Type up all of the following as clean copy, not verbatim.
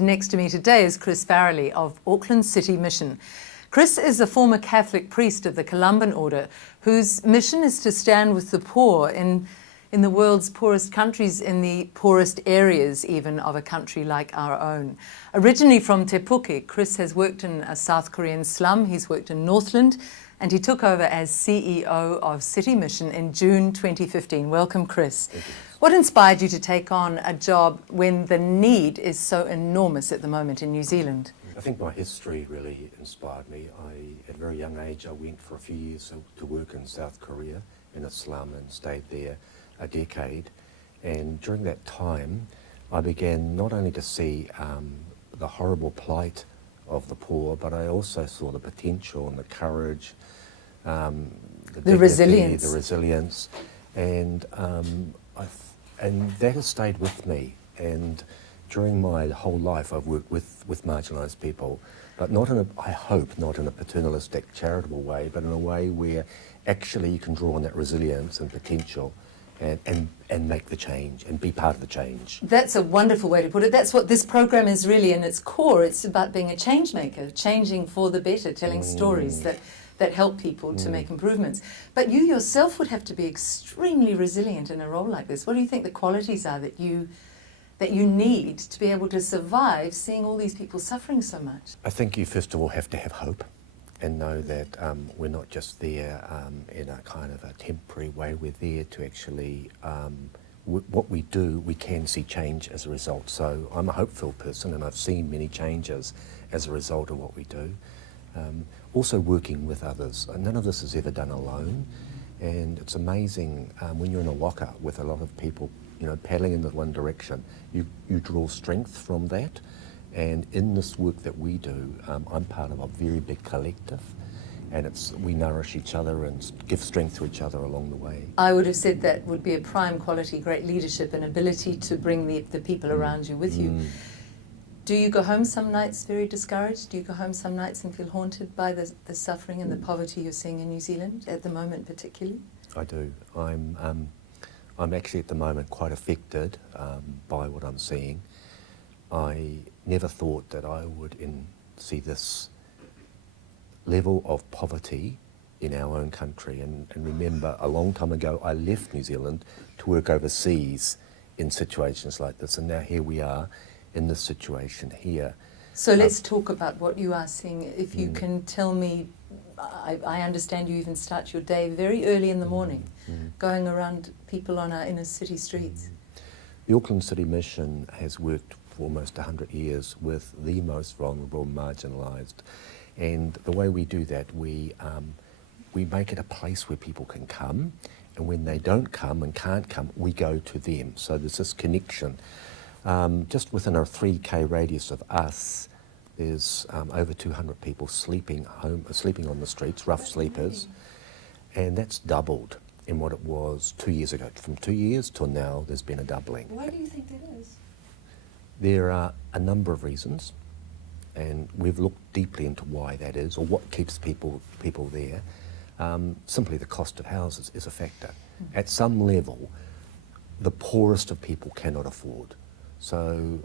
Next to me today is Chris Farrelly of Auckland City Mission. Chris is a former Catholic priest of the Columban order whose mission is to stand with the poor in the world's poorest countries, in the poorest areas even of a country like our own. Originally from Te Puke, Chris has worked in a South Korean slum, he's worked in Northland, and he took over as CEO of City Mission in June 2015. Welcome, Chris. Thank you. What inspired you to take on a job when the need is so enormous at the moment in New Zealand? I think my history really inspired me. At a very young age, I went for a few years to work in South Korea in a slum and stayed there a decade. And during that time, I began not only to see the horrible plight of the poor, but I also saw the potential and the courage, the dignity, resilience, and that has stayed with me. And during my whole life, I've worked with marginalised people, but not in I hope not in a paternalistic, charitable way, but in a way where actually you can draw on that resilience and potential and make the change and be part of the change. That's a wonderful way to put it. That's what this program is really in its core. It's about being a change maker, changing for the better, telling stories that help people to make improvements. But you yourself would have to be extremely resilient in a role like this. What do you think the qualities are that you need to be able to survive seeing all these people suffering so much? I think you first of all have to have hope and know that we're not just there in a kind of a temporary way. We're there to actually, what we do, we can see change as a result. So I'm a hopeful person and I've seen many changes as a result of what we do. Also working with others. None of this is ever done alone, and it's amazing when you're in a waka with a lot of people, you know, paddling in the one direction, you draw strength from that. And in this work that we do, I'm part of a very big collective, and we nourish each other and give strength to each other along the way. I would have said that would be a prime quality, great leadership and ability to bring the people around you with you. Do you go home some nights very discouraged? Do you go home some nights and feel haunted by the suffering and the poverty you're seeing in New Zealand at the moment particularly? I do. I'm actually at the moment quite affected by what I'm seeing. I never thought that I would see this level of poverty in our own country. And remember, a long time ago, I left New Zealand to work overseas in situations like this. And now here we are in this situation here. So let's talk about what you are seeing. If you can tell me, I understand you even start your day very early in the morning, going around people on our inner city streets. The Auckland City Mission has worked for almost 100 years with the most vulnerable, marginalised. And the way we do that, we make it a place where people can come, and when they don't come and can't come, we go to them. So there's this connection. Just within a 3K radius of us, there's over 200 people sleeping on the streets, rough sleepers, and that's doubled in what it was 2 years ago. From 2 years till now, there's been a doubling. Why do you think that is? There are a number of reasons, and we've looked deeply into why that is, or what keeps people there. Simply the cost of houses is a factor. At some level, the poorest of people cannot afford. So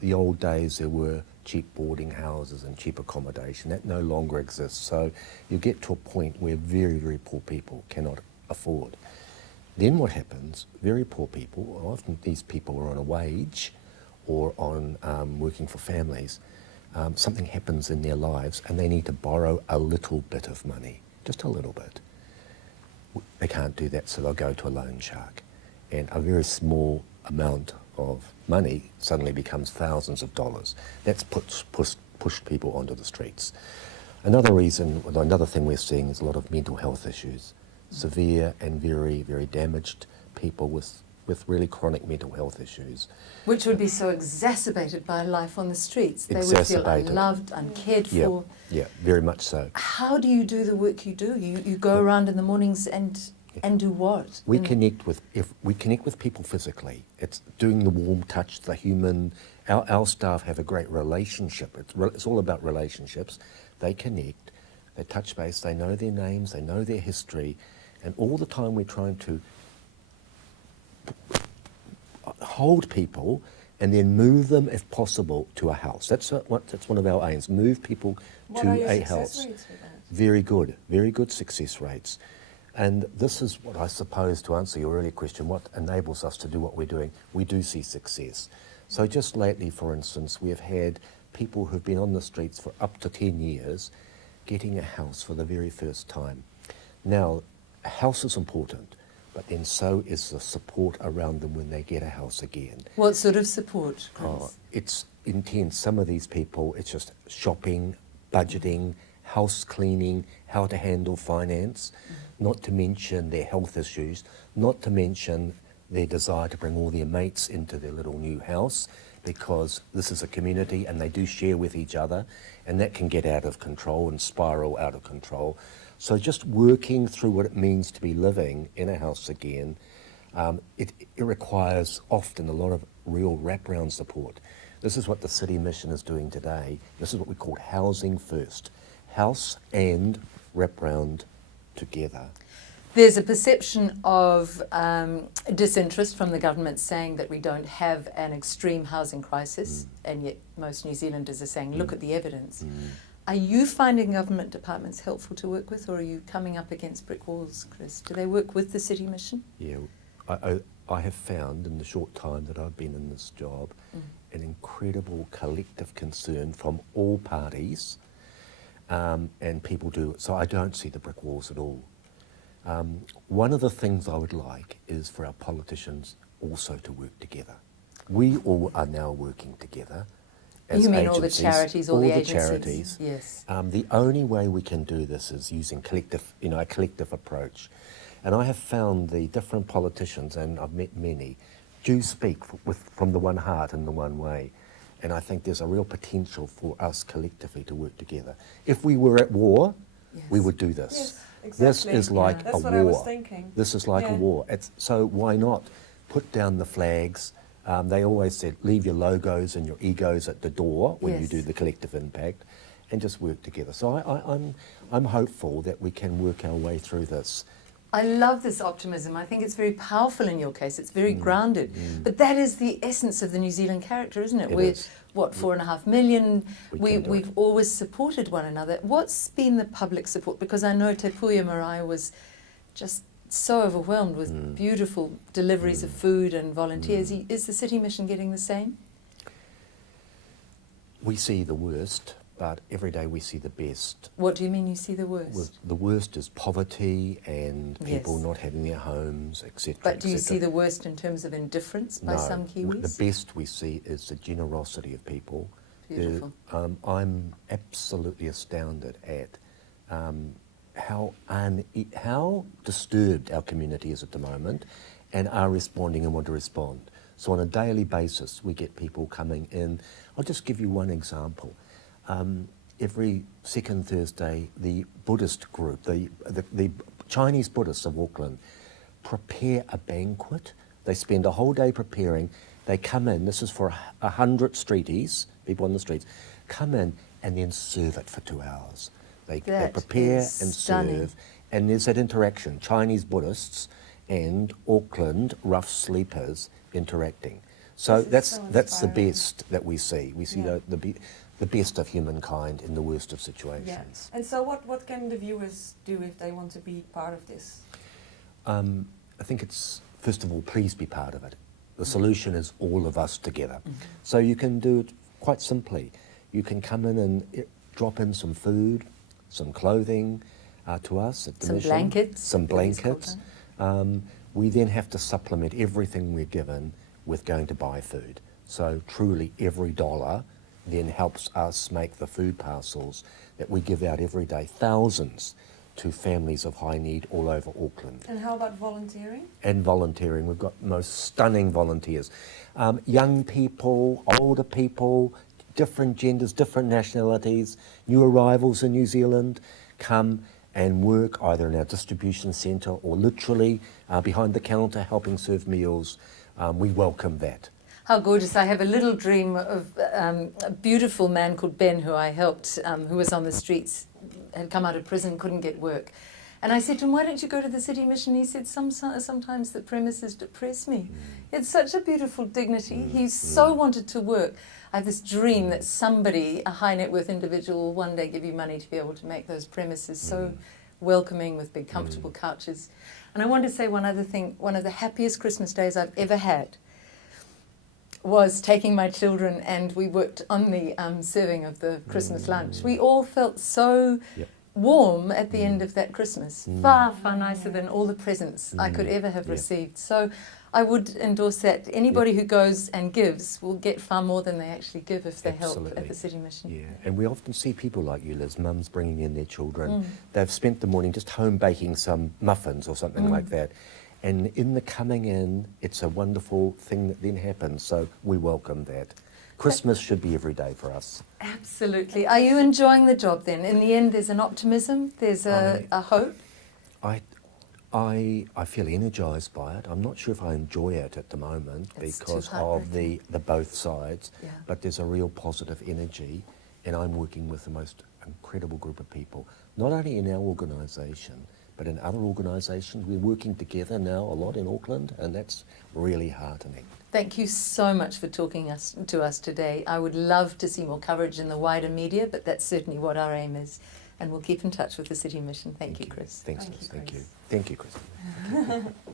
the old days there were cheap boarding houses and cheap accommodation. That no longer exists. So you get to a point where very, very poor people cannot afford. Then what happens, very poor people, often these people are on a wage or on working for families, something happens in their lives and they need to borrow a little bit of money, just a little bit. They can't do that, so they'll go to a loan shark. And a very small amount of money suddenly becomes thousands of dollars. That's pushed people onto the streets. Another thing we're seeing is a lot of mental health issues. Severe and very, very damaged people with really chronic mental health issues. Which would be so exacerbated by life on the streets. They would feel unloved, uncared for. Yeah, very much so. How do you do the work you do? You go around in the mornings and do what? We connect with people physically. It's doing the warm touch, the human. Our staff have a great relationship. It's all about relationships. They connect, they touch base, they know their names, they know their history, and all the time we're trying to hold people and then move them, if possible, to a house. That's one of our aims, move people What to are your a success house. rates with that? Very good success rates. And this is what I suppose, to answer your earlier question, what enables us to do what we're doing. We do see success. So just lately, for instance, we have had people who've been on the streets for up to 10 years getting a house for the very first time. Now, a house is important, but then so is the support around them when they get a house again. What sort of support, Chris? It's intense. Some of these people, it's just shopping, budgeting, house cleaning, how to handle finance, not to mention their health issues, not to mention their desire to bring all their mates into their little new house, because this is a community and they do share with each other, and that can get out of control and spiral out of control. So just working through what it means to be living in a house again, it requires often a lot of real wraparound support. This is what the City Mission is doing today. This is what we call housing first. House and wraparound together. There's a perception of disinterest from the government saying that we don't have an extreme housing crisis, and yet most New Zealanders are saying, look at the evidence. Are you finding government departments helpful to work with, or are you coming up against brick walls, Chris? Do they work with the City Mission? Yeah, I have found in the short time that I've been in this job an incredible collective concern from all parties, and people do. So I don't see the brick walls at all. One of the things I would like is for our politicians also to work together. We all are now working together. As you mean agencies, all the charities, all the agencies? charities. Yes. The only way we can do this is using collective, a collective approach. And I have found the different politicians, and I've met many, do speak from the one heart in the one way. And I think there's a real potential for us collectively to work together. If we were at war, we would do this. Yes, This exactly. is like That's a what war. I was thinking. This is like a war. So why not put down the flags? They always said, leave your logos and your egos at the door when you do the collective impact, and just work together. So I'm hopeful that we can work our way through this. I love this optimism. I think it's very powerful in your case. It's very grounded. But that is the essence of the New Zealand character, isn't it? We're, is. 4.5 million? We've it. always supported one another. What's been the public support? Because I know Te Puia Marae was just so overwhelmed with beautiful deliveries of food and volunteers. Is the City Mission getting the same? We see the worst, but every day we see the best. What do you mean you see the worst? Well, the worst is poverty and people not having their homes, etc. But do you see the worst in terms of indifference by some Kiwis? The best we see is the generosity of people. Beautiful. I'm absolutely astounded at how disturbed our community is at the moment, and are responding and want to respond. So on a daily basis, we get people coming in. I'll just give you one example. Every second Thursday, the Buddhist group, the Chinese Buddhists of Auckland, prepare a banquet. They spend a whole day preparing. They come in, this is for 100 streeties, people on the streets, come in and then serve it for 2 hours. They prepare and serve, and there's that interaction, Chinese Buddhists and Auckland rough sleepers interacting. So that's the best that we see. We see the best of humankind in the worst of situations. Yeah. And so what can the viewers do if they want to be part of this? I think it's, first of all, please be part of it. The solution is all of us together. So you can do it quite simply. You can come in and drop in some food, some clothing to us at the mission. Some blankets. We then have to supplement everything we're given with going to buy food. So truly every dollar then helps us make the food parcels that we give out every day, thousands, to families of high need all over Auckland. And how about volunteering? And volunteering. We've got most stunning volunteers. Young people, older people, different genders, different nationalities, new arrivals in New Zealand come and work either in our distribution centre or literally behind the counter helping serve meals. We welcome that. How gorgeous. I have a little dream of a beautiful man called Ben who I helped, who was on the streets, had come out of prison, couldn't get work. And I said to him, why don't you go to the City Mission? He said, sometimes the premises depress me. It's such a beautiful dignity. He so wanted to work. I have this dream that somebody, a high net worth individual, will one day give you money to be able to make those premises so welcoming with big comfortable couches. And I want to say one other thing. One of the happiest Christmas days I've ever had was taking my children, and we worked on the serving of the Christmas lunch. We all felt so warm at the end of that Christmas. Far, far nicer than all the presents I could ever have received. So I would endorse that. Anybody who goes and gives will get far more than they actually give if they help at the City Mission. Yeah, and we often see people like you, Liz, mums bringing in their children. They've spent the morning just home baking some muffins or something like that. And in the coming in, it's a wonderful thing that then happens. So we welcome that. Christmas should be every day for us. Absolutely. Are you enjoying the job then? In the end, there's an optimism, there's a hope? I feel energised by it. I'm not sure if I enjoy it at the moment It's because too of the both sides, Yeah. but there's a real positive energy, and I'm working with the most incredible group of people, not only in our organisation, but in other organisations. We're working together now a lot in Auckland, and that's really heartening. Thank you so much for talking to us today. I would love to see more coverage in the wider media, but that's certainly what our aim is. And we'll keep in touch with the City Mission. Thank you, Chris. Thanks, Thank Liz. you, Thank you. Chris. Thank you, Chris.